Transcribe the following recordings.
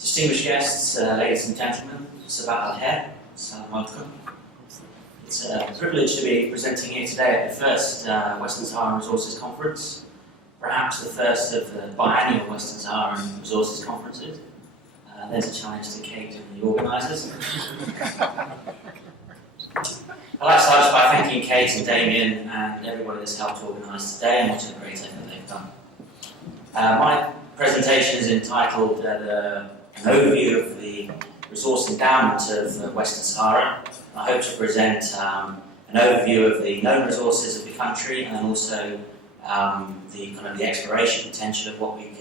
Distinguished guests, ladies and gentlemen, Sabah al-Khair, Assalamu alaikum. It's a privilege to be presenting here today at the first Western Sahara Resources Conference, perhaps the first of the biannual Western Sahara Resources Conferences. There's a challenge to Kate and the organisers. I'd like to start just by thanking Kate and Damien and everybody that's helped organise today and what a great effort they've done. My presentation is entitled an overview of the resource endowment of Western Sahara. I hope to present an overview of the known resources of the country and also the exploration potential of what we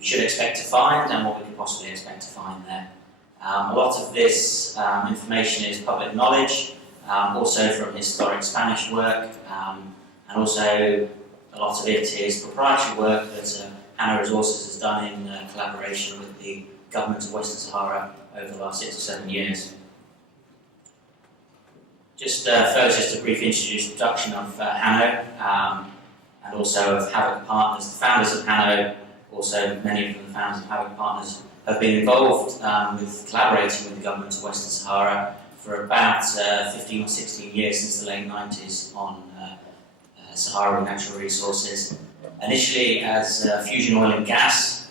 should expect to find and what we could possibly expect to find there. A lot of this information is public knowledge, also from historic Spanish work, and also a lot of it is proprietary work that Hanno Resources has done in collaboration with the government of Western Sahara over the last 6 or 7 years. Just first, a brief introduction of Hanno, and also of Havoc Partners. The founders of Hanno, also many of the founders of Havoc Partners, have been involved with collaborating with the government of Western Sahara for about 15 or 16 years, since the late 90s, on Saharawi natural resources. Initially as fusion oil and gas,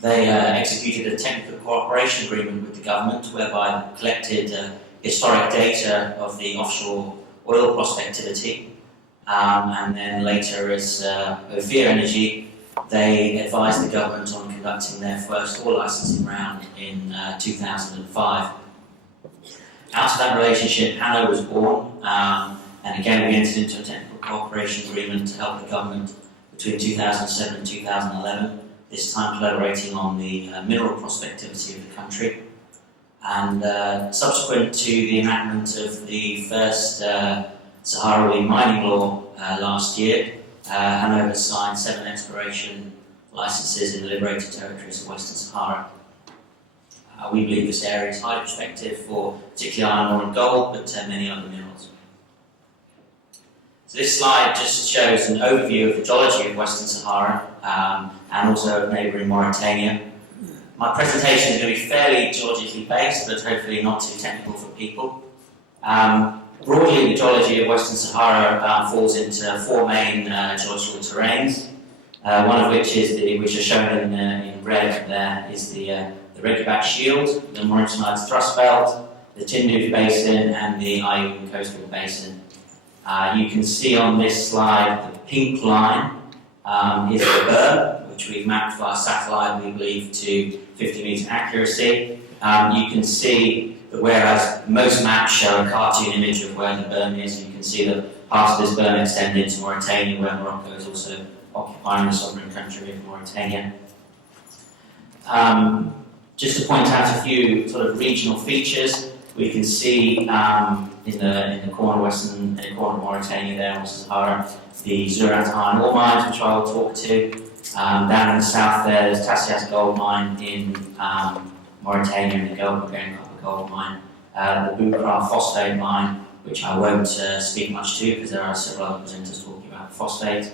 they executed a technical cooperation agreement with the government whereby they collected historic data of the offshore oil prospectivity, and then later as Ophir Energy, they advised the government on conducting their first oil licensing round in 2005. Out of that relationship, Hanno was born, and again we entered into a technical cooperation agreement to help the government between 2007 and 2011, this time collaborating on the mineral prospectivity of the country. And subsequent to the enactment of the first Saharawi mining law last year, Hanno has signed 7 exploration licenses in the liberated territories of Western Sahara. We believe this area is highly prospective for particularly iron ore and gold, but many other minerals. So this slide just shows an overview of the geology of Western Sahara and also of neighbouring Mauritania. My presentation is going to be fairly geologically based, but hopefully not too technical for people. Broadly, the geology of Western Sahara falls into 4 main geological terrains. One of which which are shown in red there, is the Reykjavik Shield, the Mauritanides Thrust Belt, the Tindouf Basin, and the Aaiún Coastal Basin. You can see on this slide the pink line is the berm, which we've mapped via satellite, we believe, to 50 metre accuracy. You can see that whereas most maps show a cartoon image of where the berm is, you can see that parts of this berm extend into Mauritania, where Morocco is also occupying the sovereign country of Mauritania. Just to point out a few sort of regional features, we can see in the corner of Mauritania there, Western Sahara, the Zourat iron ore mines, which I will talk to. Down in the south there, there's Tassias gold mine in Mauritania, and the Bulgarian copper gold mine. The Boukra phosphate mine, which I won't speak much to because there are several other presenters talking about phosphate.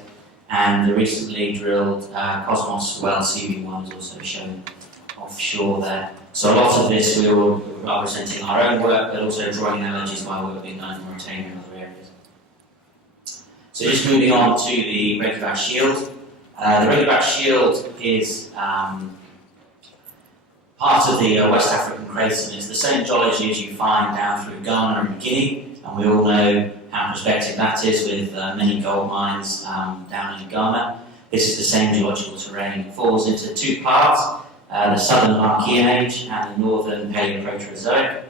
And the recently drilled Cosmos well CV1 is also shown offshore there. So a lot of this we are presenting our own work, but also drawing analogies by work being done in Mauritania and other areas. So just moving on to the Reykjavik Shield. The Reykjavik Shield is part of the West African Craton. It's the same geology as you find down through Ghana and Guinea, and we all know how prospective that is, with many gold mines down in Ghana. This is the same geological terrain. It falls into 2 parts, the southern Archean Age and the northern Paleoproterozoic.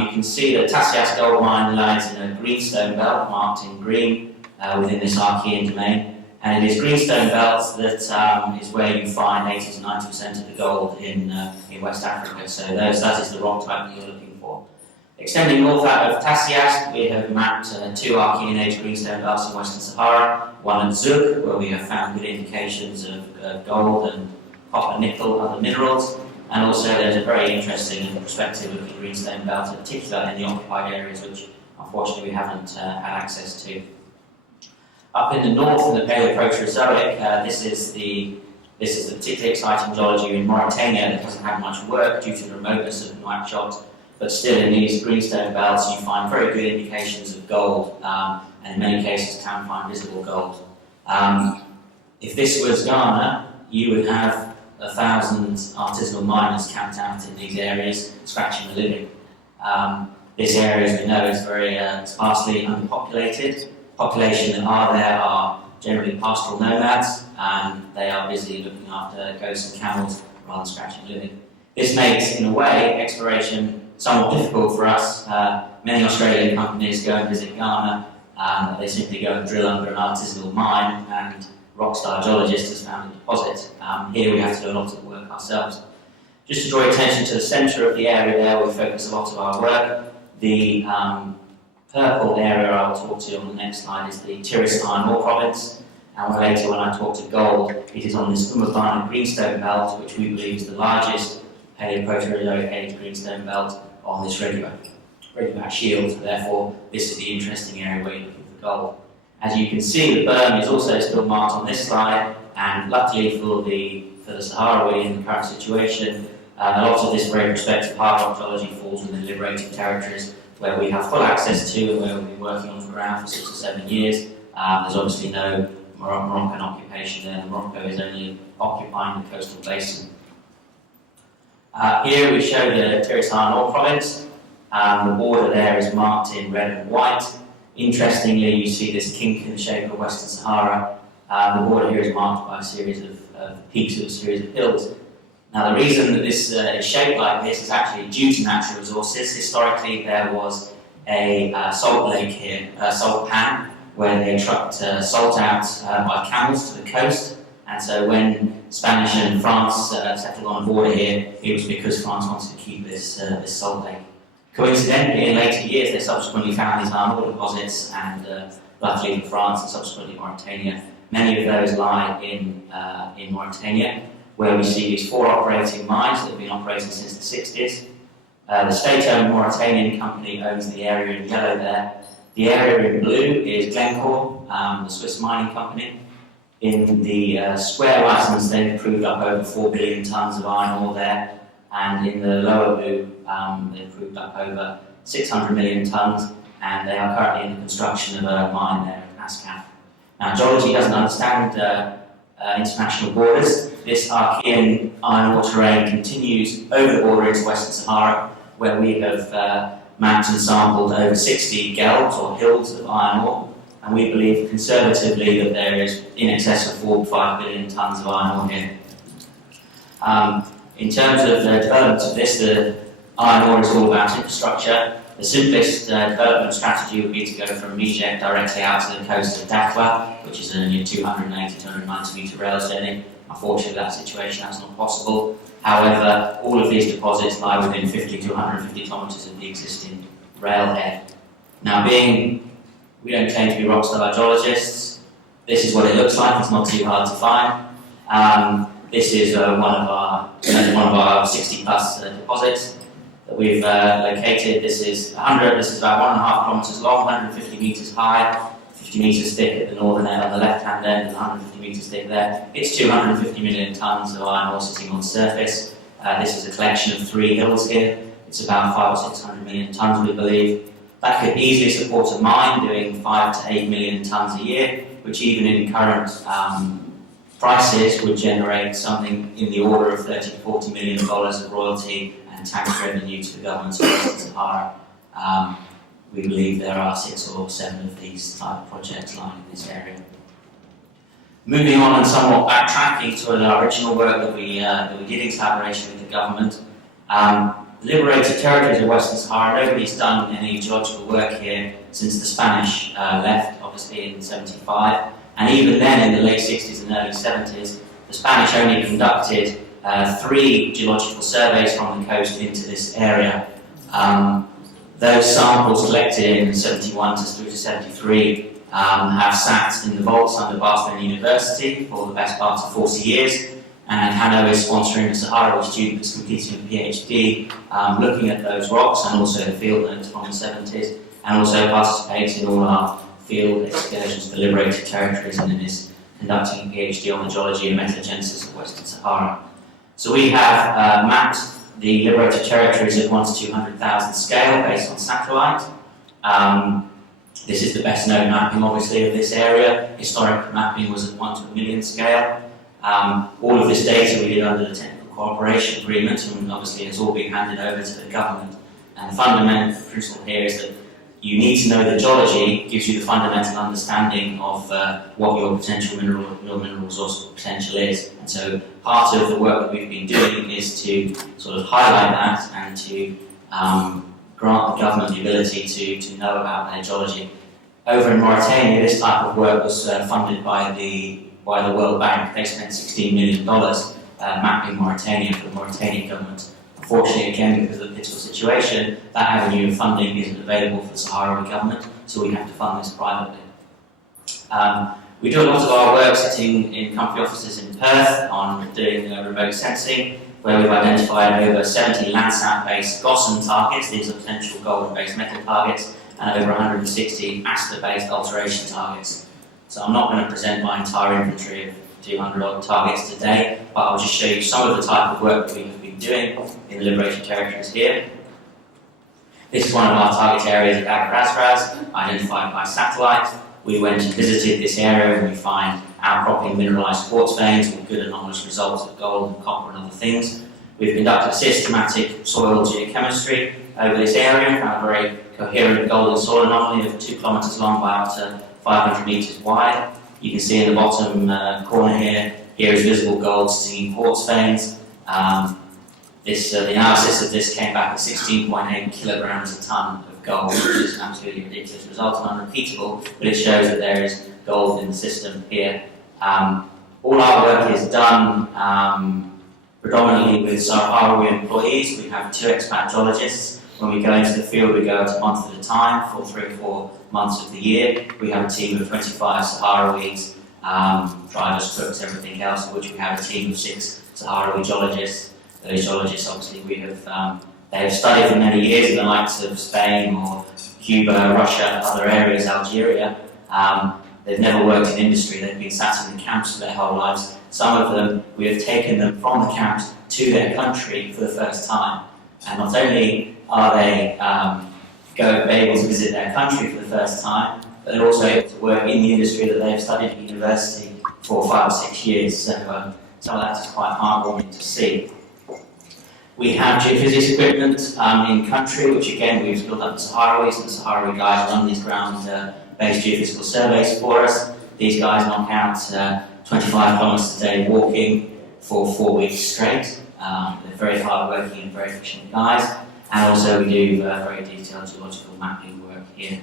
You can see that Tassias gold mine lies in a greenstone belt marked in green within this Archean domain, and it is greenstone belts that is where you find 80 to 90% of the gold in West Africa. So that is the rock type that you're looking for. Extending north out of Tassias, we have mapped 2 Archean Age greenstone belts in Western Sahara, one at Zug, where we have found good indications of gold and copper, nickel, other minerals, and also there's a very interesting and prospective looking greenstone belt, in particular in the occupied areas, which unfortunately we haven't had access to. Up in the north, in the Paleoproterozoic, this is the This is a particularly exciting geology in Mauritania that hasn't had much work due to the remoteness of Nouakchott, but still in these greenstone belts you find very good indications of gold, and in many cases can find visible gold. If this was Ghana, you would have 1,000 artisanal miners camped out in these areas, scratching a living. This area, as we know, is very sparsely underpopulated. Population that are there are generally pastoral nomads, and they are busy looking after goats and camels rather than scratching a living. This makes, in a way, exploration somewhat difficult for us. Many Australian companies go and visit Ghana, they simply go and drill under an artisanal mine, and rockstar geologist has found a deposit. Here we have to do a lot of work ourselves. Just to draw your attention to the centre of the area there, we focus a lot of our work. The purple area I'll talk to on the next slide is the Tiris Iron Ore Province, and later when I talk to gold, it is on this Umabana greenstone belt, which we believe is the largest Paleoproterozoic age greenstone belt on this radioback shield. Therefore, this is the interesting area where you're looking for gold. As you can see, the berm is also still marked on this slide, and luckily for the Saharawi in the current situation, a lot of this very prospective hard rock geology falls within the liberated territories where we have full access to and where we've been working on the ground for 6 or 7 years. There's obviously no Moroccan occupation there. Morocco is only occupying the coastal basin. Here we show the Tiris Iron Ore Province. The border there is marked in red and white. Interestingly, you see this kink in the shape of Western Sahara. The border here is marked by a series of peaks of a series of hills. Now, the reason that this is shaped like this is actually due to natural resources. Historically, there was a salt lake here, a salt pan, where they trucked salt out by camels to the coast. And so when Spanish and France settled on a border here, it was because France wanted to keep this salt lake. Coincidentally, in later years, they subsequently found these iron ore deposits, and luckily for France and subsequently Mauritania, many of those lie in Mauritania, where we see these 4 operating mines that have been operating since the 60s. The state-owned Mauritanian company owns the area in yellow there. The area in blue is Glencore, the Swiss mining company. In the square license, they've proved up over 4 billion tonnes of iron ore there, and in the lower blue, they've proved up over 600 million tonnes, and they are currently in the construction of a mine there at Ascaf. Now, geology doesn't understand international borders. This Archean iron ore terrain continues over the border into Western Sahara, where we have mapped and sampled over 60 gelbs or hills of iron ore, and we believe conservatively that there is in excess of 4 to 5 billion tonnes of iron ore here. In terms of the development of this, the iron ore is all about infrastructure. The simplest development strategy would be to go from Mijek directly out to the coast of Dakwa, which is only a 280 to 290 metre rail journey. Unfortunately, that situation is not possible. However, all of these deposits lie within 50 to 150 kilometres of the existing railhead. Now, we don't claim to be rockstar geologists. This is what it looks like. It's not too hard to find. This is one of our 60-plus deposits that we've located. This is about 1.5 kilometres long, 150 metres high, 50 metres thick at the northern end, on the left-hand end, and 150 metres thick there. It's 250 million tonnes of iron ore sitting on the surface. This is a collection of 3 hills here. It's about 500 or 600 million tonnes, we believe. That could easily support a mine doing 5 to 8 million tonnes a year, which even in current prices would generate something in the order of $30 to $40 million of royalty and tax revenue to the government of Western Sahara. We believe there are 6 or 7 of these type of projects lying in this area. Moving on and somewhat backtracking to our original work that we did in collaboration with the government. The liberated territories of Western Sahara, nobody's done any geological work here since the Spanish left, obviously in 75. And even then, in the late 60s and early 70s, the Spanish only conducted 3 geological surveys from the coast into this area. Those samples collected in 71 through to 73 have sat in the vaults under Barcelona University for the best part of 40 years. And Hanno is sponsoring a Saharawi student that's completing a PhD looking at those rocks and also the field notes from the 70s, and also participates in all our field excursions to liberated territories and in this conducting a PhD on the geology and metagenesis of Western Sahara. So we have mapped the liberated territories at 1 to 200,000 scale based on satellite. This is the best known mapping, obviously, of this area. Historic mapping was at 1 to 1 million scale. All of this data we did under the Technical Cooperation Agreement, and obviously has all been handed over to the government. And the fundamental principle here is that you need to know the geology, gives you the fundamental understanding of what your potential mineral resource potential is. And so part of the work that we've been doing is to sort of highlight that and to grant the government the ability to know about their geology. Over in Mauritania, this type of work was funded by the World Bank. They spent $16 million mapping Mauritania for the Mauritanian government. Unfortunately, again, because of the political situation, that avenue of funding isn't available for the Saharawi government, so we have to fund this privately. We do a lot of our work sitting in company offices in Perth on doing remote sensing, where we've identified over 70 Landsat-based Gossan targets. These are potential gold and base metal targets, and over 160 Aster-based alteration targets. So I'm not going to present my entire inventory of 200 odd targets today, but I'll just show you some of the type of work that we have been doing in the liberated territories here. This is one of our target areas of Agarazraz, identified by satellite. We went and visited this area and we find outcropping mineralised quartz veins with good anomalous results of gold and copper and other things. We've conducted systematic soil geochemistry over this area, found a very coherent golden soil anomaly of 2 kilometres long by up to 500 metres wide. You can see in the bottom corner here is visible gold seen quartz veins. The analysis of this came back at 16.8 kilograms a tonne of gold, which is an absolutely ridiculous result and unrepeatable, but it shows that there is gold in the system here. All our work is done predominantly with Saharawi employees. We have 2 expat geologists. When we go into the field, we go out a month at a time for 3 or 4 months of the year. We have a team of 25 Sahrawis, drivers, cooks, everything else, of which we have a team of 6 Saharawi geologists. Those geologists, obviously, they have studied for many years in the likes of Spain or Cuba, Russia, other areas, Algeria. They've never worked in industry. They've been sat in the camps for their whole lives. Some of them, we have taken them from the camps to their country for the first time. And not only are they able to visit their country for the first time, but they're also able to work in the industry that they've studied at university for 5 or 6 years. So some of that is quite heartwarming to see. We have geophysics equipment in country, which again we've built up the Sahrawis, and the Saharawi guys run these ground-based geophysical surveys for us. These guys knock out 25 kilometres a day walking for 4 weeks straight. They're very hard-working and very efficient guys. And also we do very detailed geological mapping work here.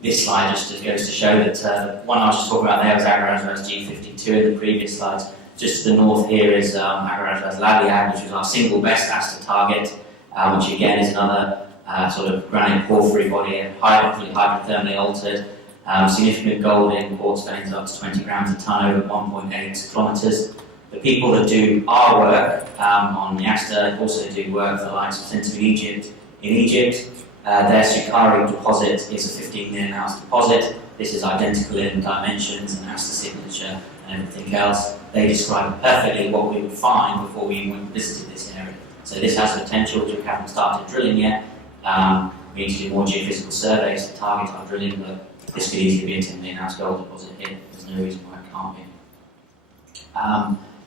This slide just goes to show that the one I was just talking about there was Agarazraz G52 in the previous slides. Just to the north here is Agarazraz Labiag, which was our single best Aster target, which again is another sort of granite porphyry body, hydrothermally altered. Significant gold in quartz veins up to 20 grams a tonne over 1.8 kilometres. The people that do our work on the Aster also do work for the likes of Center in Egypt. Their Sukari deposit is a 15 million ounce deposit. This is identical in dimensions and Aster signature and everything else. They describe perfectly what we would find before we even visited this area. So this has potential, which we haven't started drilling yet. We need to do more geophysical surveys to target our drilling, but this could easily be a 10 million ounce gold deposit here. There's no reason why it can't be.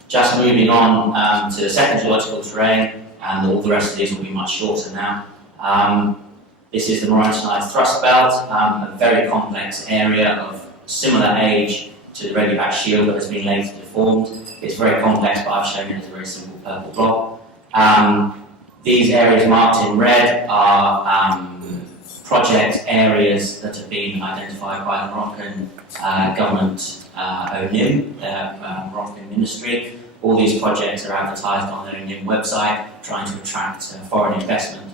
Just moving on to the second geological terrain, and all the rest of these will be much shorter now. This is the Mauritanian thrust belt, a very complex area of similar age to the Reggae Shield that has been later deformed. It's very complex, but I've shown it as a very simple purple blob. These areas marked in red are project areas that have been identified by the Moroccan government, ONIM, Moroccan ministry. All these projects are advertised on the ONIM website, trying to attract foreign investment.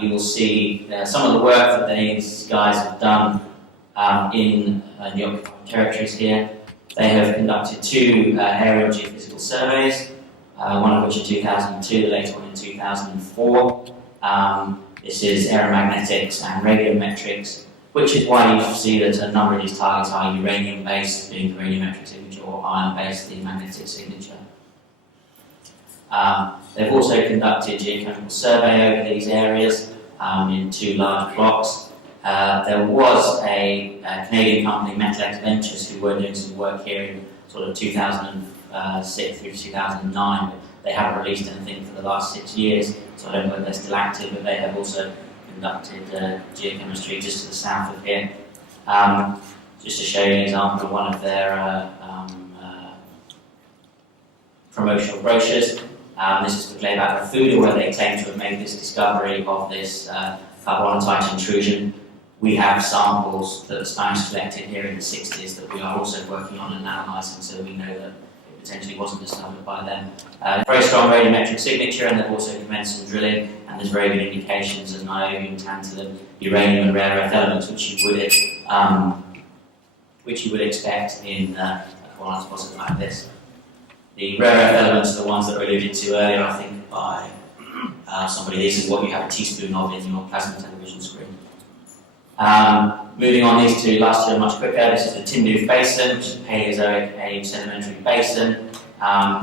You will see some of the work that these guys have done in the occupied territories here. They have conducted 2 aerial geophysical surveys, one of which in 2002, the later one in 2004. This is aeromagnetics and radiometrics, which is why you see that a number of these targets are uranium-based, being the radiometric signature, or iron-based, the magnetic signature. They've also conducted geochemical survey over these areas in 2 large blocks. There was a Canadian company, Metalex Ventures, who were doing some work here in sort of 2006 through 2009, but they haven't released anything for the last 6 years, so I don't know whether they're still active, but they have also conducted geochemistry just to the south of here. Just to show you an example of one of their promotional brochures. This is for Clayback Fuda, where they claim to have made this discovery of this carbonatite intrusion. We have samples that the Spanish collected here in the 60s that we are also working on and analysing, so we know that it potentially wasn't discovered by them. Very strong radiometric signature, and they've also commenced some drilling, and there's very good indications of niobium, tantalum, uranium, and rare earth elements, which you would expect in a quartz deposit like this. The rare earth elements are the ones that were alluded to earlier, I think, by somebody. This is what you have a teaspoon of in your plasma television screen. Moving on, these last two are much quicker. This is the Tindouf Basin, which is a Paleozoic age sedimentary basin.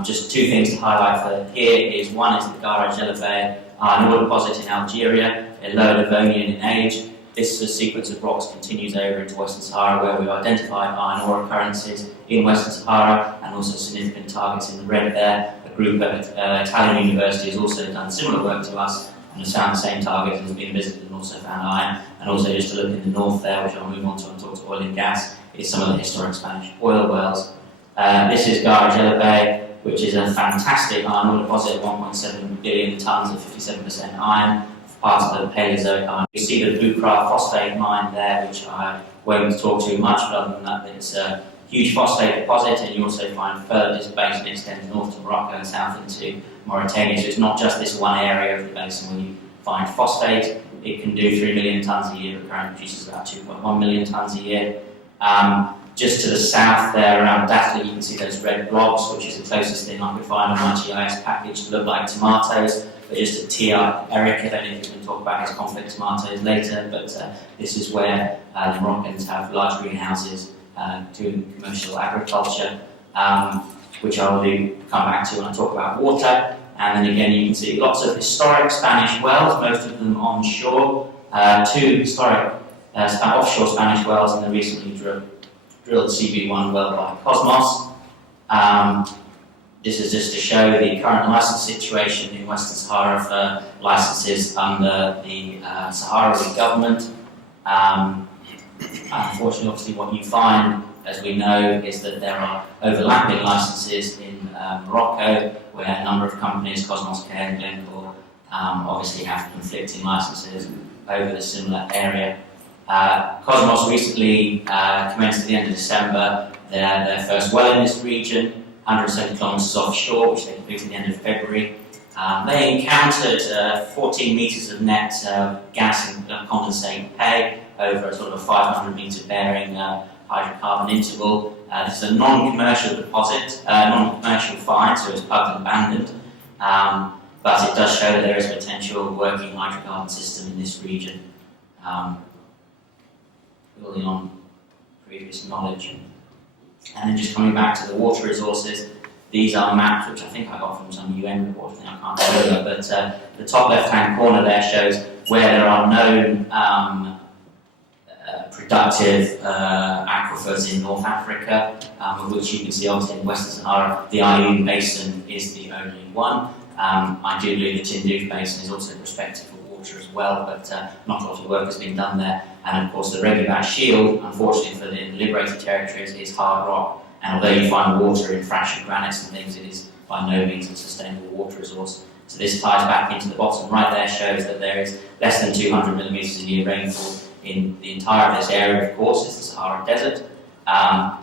Just 2 things to highlight for here is one is the Gara Jelibeh iron ore deposit in Algeria, a low Devonian in age. This sequence of rocks continues over into Western Sahara, where we've identified iron ore occurrences in Western Sahara and also significant targets in the red there. A group at Italian University has also done similar work to us and has found the same target and has been visited and also found iron. And also just to look in the north there, which I'll move on to and talk to oil and gas, is some of the historic Spanish oil wells. This is Gara Jelibeh, which is a fantastic iron ore deposit, 1.7 billion tonnes of 57% iron, part of the Paleozoic iron. You see the Bukra phosphate mine there, which I won't talk too much, but other than that, it's a huge phosphate deposit, and you also find further this basin extends north to Morocco and south into Mauritania. So it's not just this one area of the basin where you find phosphate. It can do 3 million tonnes a year, but currently produces about 2.1 million tonnes a year. Just to the south there, around Dakhla, you can see those red blobs, which is the closest thing I could find on my GIS package to look like tomatoes. But just to tee up Eric, I don't know if he's going to talk about his conflict tomatoes later, but this is where the Moroccans have large greenhouses doing commercial agriculture, which I will come back to when I talk about water. And then again, you can see lots of historic Spanish wells, most of them onshore, 2 historic offshore Spanish wells, and the recently drilled CB1 well by Cosmos. This is just to show the current license situation in Western Sahara for licenses under the Saharawi Government. Unfortunately, obviously, what you find, as we know, is that there are overlapping licenses in Morocco, where a number of companies, Cosmos, Care and Glencore, obviously have conflicting licenses over the similar area. Cosmos recently commenced at the end of December their first well in this region, 170 kilometres offshore, which they completed at the end of February. They encountered 14 metres of net gas and condensate pay over a sort of a 500 metre bearing hydrocarbon interval. This is a non-commercial deposit, non-commercial find, so it's plugged and abandoned. But it does show that there is a potential working hydrocarbon system in this region, building on previous knowledge. And then just coming back to the water resources, these are maps which I think I got from some UN report, I think I can't remember, but the top left-hand corner there shows where there are known productive aquifers in North Africa, of which you can see obviously in Western Sahara, the Ayoub Basin is the only one. I do believe the Tindouf Basin is also prospective for water as well, but not a lot of work has been done there. And of course the Reggabat Shield, unfortunately for the liberated territories, is hard rock, and although you find water in fractured granites and things, it is by no means a sustainable water resource. So this ties back into the bottom right there, shows that there is less than 200 millimetres a year rainfall in the entire of this area. Of course, it's the Sahara Desert.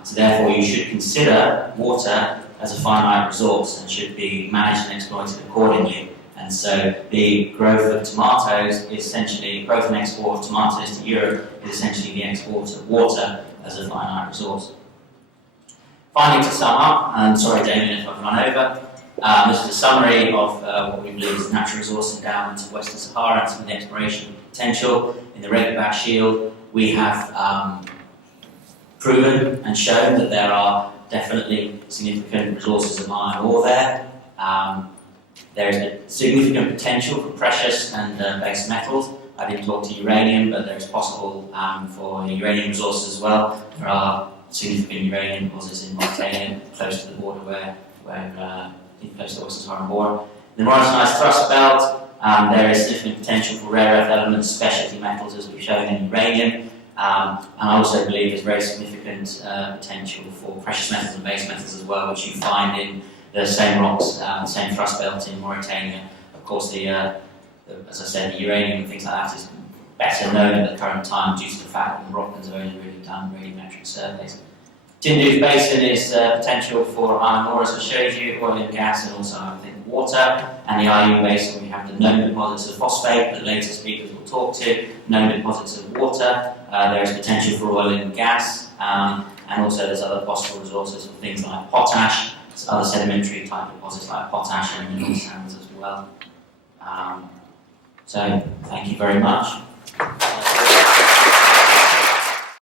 So therefore you should consider water as a finite resource and should be managed and exploited accordingly. And so the growth of tomatoes is essentially, growth and export of tomatoes to Europe is essentially the export of water as a finite resource. Finally, to sum up, and sorry Damien if I've run over, this is a summary of what we believe is natural resource endowment of Western Sahara and some of the exploration potential in the Reggabat Shield. we have proven and shown that there are definitely significant resources of iron ore there. There is a significant potential for precious and base metals. I didn't talk to uranium, but there is possible for uranium resources as well. There are significant uranium deposits in Mauritania, close to the border close to the Western Sahara border. The Mauritanian thrust belt, there is significant potential for rare earth elements, specialty metals, as we've shown in uranium. And I also believe there's very significant potential for precious metals and base metals as well, which you find in the same rocks, the same thrust belt in Mauritania. Of course, as I said, the uranium and things like that is better known at the current time due to the fact that the Moroccans have only really done radiometric surveys. Tindouf Basin is potential for iron ore, as I showed you, oil and gas, and also, I think, water. And the Ayoub Basin, we have the known deposits of phosphate that later speakers will talk to, known deposits of water. There is potential for oil and gas, and also there's other possible resources for things like potash, other sedimentary type deposits like potash and mineral sands as well. So, thank you very much.